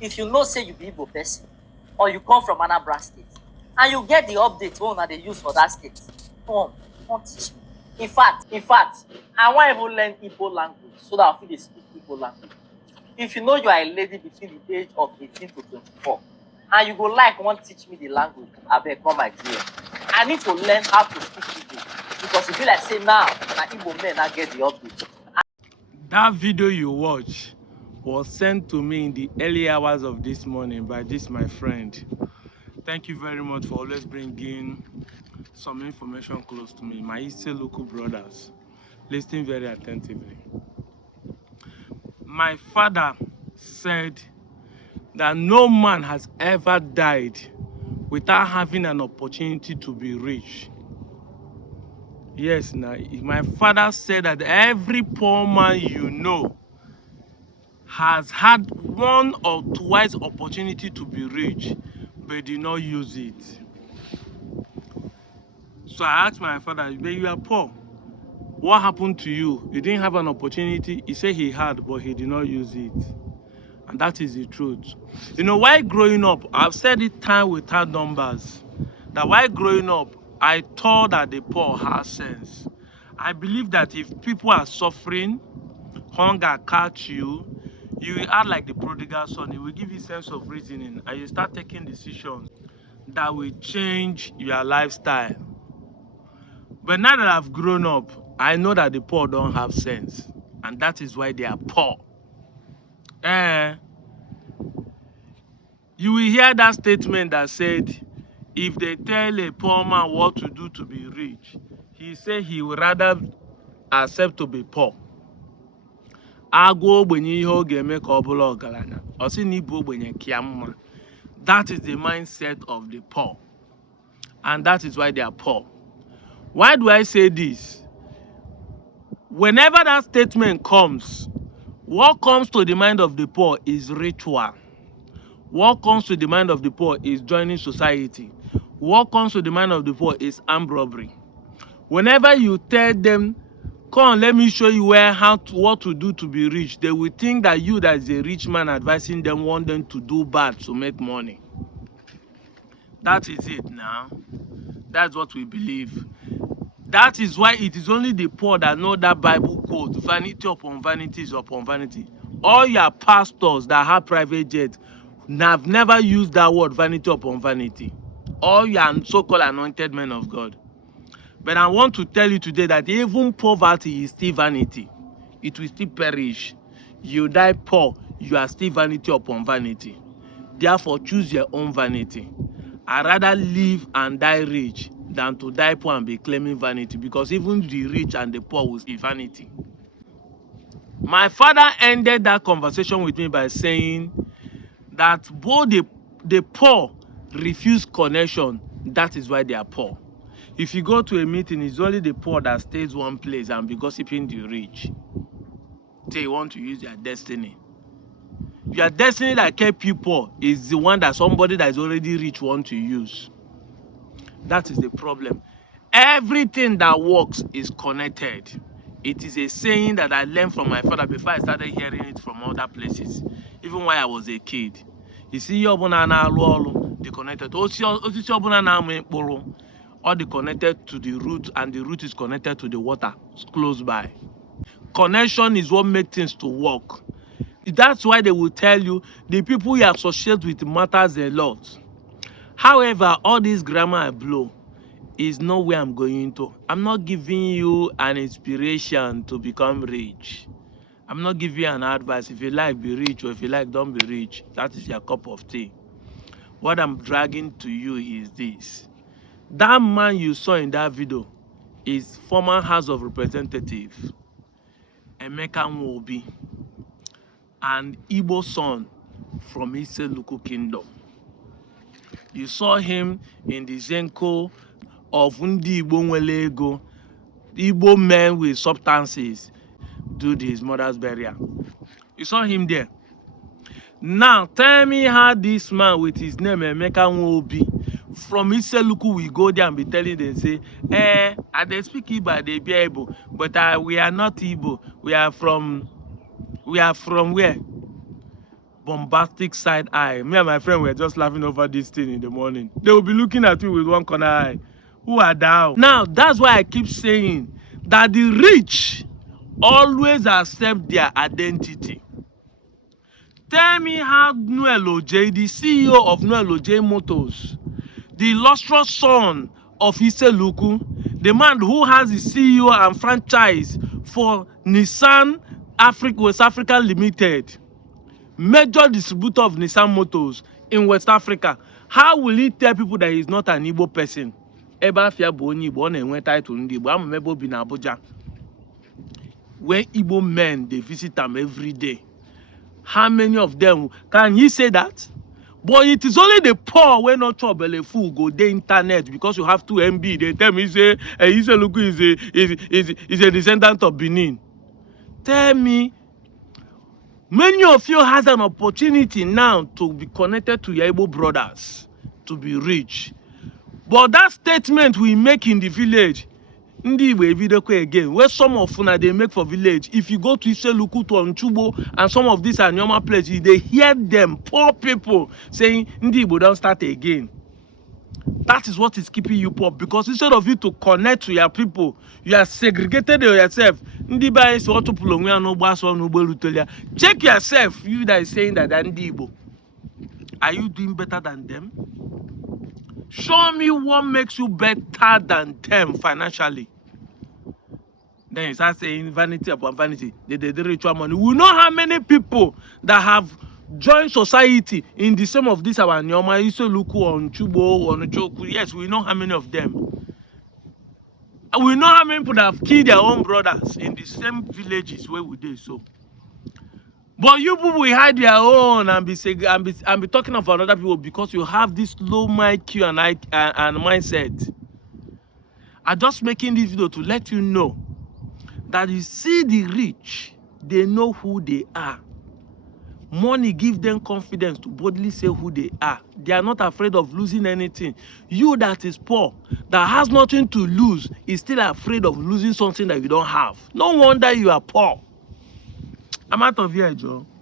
If you know say you be Igbo person or you come from Anambra state and you get the update wey they use for that state, come teach me. In fact, I want even learn Igbo language so that I fit speak Igbo language. If you know you are a lady between the age of 18 to 24 and you go like want teach me the language, abeg come my dear. I need to learn how to speak Igbo because if you like say now, na Igbo men I get the update. That video you watch was sent to me in the early hours of this morning by this my friend. Thank you very much for always bringing some information close to me. My Isele-Uku brothers, listening very attentively. My father said that no man has ever died without having an opportunity to be rich. Yes, now my father said that every poor man you know has had one or twice opportunity to be rich, but did not use it. So I asked my father, but you are poor. What happened to you? You didn't have an opportunity. He said he had, but he did not use it. And that is the truth. You know, while growing up, I've said it time without numbers, that while growing up, I thought that the poor has sense. I believe that if people are suffering, hunger catch you, you will act like the prodigal son. It will give you a sense of reasoning and you start taking decisions that will change your lifestyle. But now that I've grown up, I know that the poor don't have sense, and that is why they are poor. You will hear that statement that said, if they tell a poor man what to do to be rich, he said he would rather accept to be poor. That is the mindset of the poor, and that is why they are poor. Why do I say this? Whenever that statement comes, what comes to the mind of the poor is ritual. What comes to the mind of the poor is joining society. What comes to the mind of the poor is armed robbery. Whenever you tell them, come, let me show you what to do to be rich, they will think that you, that is a rich man advising them, want them to do bad to make money. That is it now. That's what we believe. That is why it is only the poor that know that Bible quote, vanity upon vanity is upon vanity. All your pastors that have private jets have never used that word vanity upon vanity. All your so-called anointed men of God. But I want to tell you today that even poverty is still vanity. It will still perish. You die poor, you are still vanity upon vanity. Therefore, choose your own vanity. I'd rather live and die rich than to die poor and be claiming vanity, because even the rich and the poor will see vanity. My father ended that conversation with me by saying that both the poor refuse connection. That is why they are poor. If you go to a meeting, it's only the poor that stays one place and be gossiping the rich. They want to use their destiny. Your destiny that kept you poor is the one that somebody that is already rich wants to use. That is the problem. Everything that works is connected. It is a saying that I learned from my father before I started hearing it from other places, even when I was a kid. You see, they connected. All the connected to the root, and the root is connected to the water close by. Connection is what makes things to work. That's why they will tell you the people you associate with matters a lot. However, all this grammar I blow is not where I'm going to. I'm not giving you an inspiration to become rich. I'm not giving you an advice. If you like, be rich, or if you like, don't be rich. That is your cup of tea. What I'm dragging to you is this. That man you saw in that video is former House of Representative Emeka Nwobi, an Igbo son from Isele-Uku kingdom. You saw him in the Zenko of Ndi Igbo nwele ego, Igbo men with substances do his mother's burial. You saw him there. Now tell me how this man with his name Emeka Nwobi from Isele-Uku will go there and be telling them, say, I they speak Igbo, they be Igbo, but we are not Igbo. We are from where? bombastic side eye. Me and my friend were just laughing over this thing in the morning. They will be looking at me with one corner eye. Who are thou? Now, that's why I keep saying that the rich always accept their identity. Tell me how Noel Oj, the CEO of Noel Oj Motors, the illustrious son of Isele-Uku, the man who has the CEO and franchise for Nissan West Africa Limited, major distributor of Nissan motors in West Africa, how will he tell people that he's not an Igbo person? Eba Afia bụ onye Igbo, ọ na-enwe title ndị Igbo. Ama m ebe obi na Abuja. When Igbo men, they visit them every day. How many of them can he say that? But it is only the poor when not trouble a fool go the internet because you have 2 MB. They tell me say Isele-Uku is a descendant of Benin. Tell me, many of you has an opportunity now to be connected to your Igbo brothers, to be rich. But that statement we make in the village, again, where some of una they make for village, if you go to Isele-Uku, to Onchubo, and some of these are normal places, they hear them, poor people, saying, Ndi don't start again. That is what is keeping you poor, because instead of you to connect to your people, you are segregated yourself. Check yourself, you that is saying that Ndi Igbo. Are you doing better than them? Show me what makes you better than them financially. Then you start saying vanity upon vanity. They ritual money. We know how many people that have joined society in the same of this our Nyoma, Isele-Uku, on Chubo, on Choku. Yes, we know how many of them. And we know how many people that have killed their own brothers in the same villages where we did so. But you people will hide your own and be talking about other people because you have this low IQ and mindset. I'm just making this video to let you know that you see the rich, they know who they are. Money gives them confidence to boldly say who they are. They are not afraid of losing anything. You that is poor, that has nothing to lose, is still afraid of losing something that you don't have. No wonder you are poor. I'm out of here, Joe.